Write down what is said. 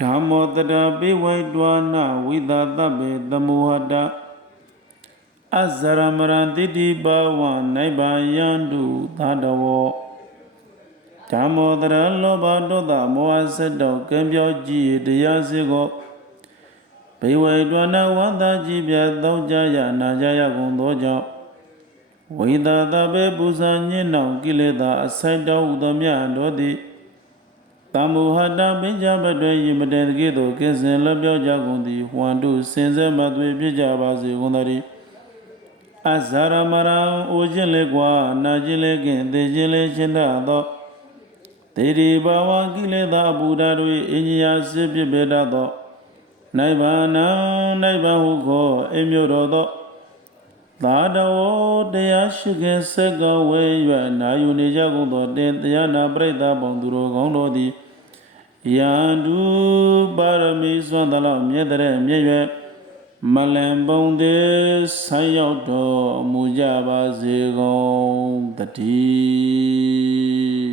ဓမ္မောတရာပိဝိတဝနာဝိသသဗ္ဗေသမောဟတအဇရမရံတိတိဘာဝနိဗ္ဗာယံတုသာတဝောဓမ္မောတရာလောဘဒေါသမောဟစက်တောကံပြောကြည်တရားစေကိုပိဝိတဝနာဝန္တာကြည်ပြသောကြရနာကြရကုန်သောကြောင့်ဝိသသဗ္ဗေပူဇာညင်းနောင်ကိလေသာအစိုက်တောဟုသောမြတ်တို့သည်တမောဟတပိကြပတွင်ယမတေတကဲ့သို့ကင်းစင်လွတ်ပြောကြကုန်သည်ဟွန်တုစင်စဲမသွေဖြစ်ကြပါစေကုန်သတည်းအဇာရမရံအိုခြင်းလေကွာနာခြင်းလေကင်သေခြင်းလေရှင်းတတ်သောတေဒီဘာဝကိလေသာအပူဓာတို့၏အင်ကြီးယာစစ်ဖြစ်ပေတတ်သောနိဗ္ဗာနံနိဗ္ဗာန်ဟုခေါ်အိမ်မြို့တော်သောသာတဝောတရားရှိခင်စက်ကဝဲရွယ်နာယူနေကြကုန်သောတင်တရားနာပရိသတ်ပေါင်းသူတို့ကောင်းတော်သည်ယန္တုပါရမီစွမ်းသလောက်မြတ်တဲ့မြတ်ရွယ်မလန်ပုံသေးဆိုင်ရောက်တော်မူကြပါစေကုန်တည်း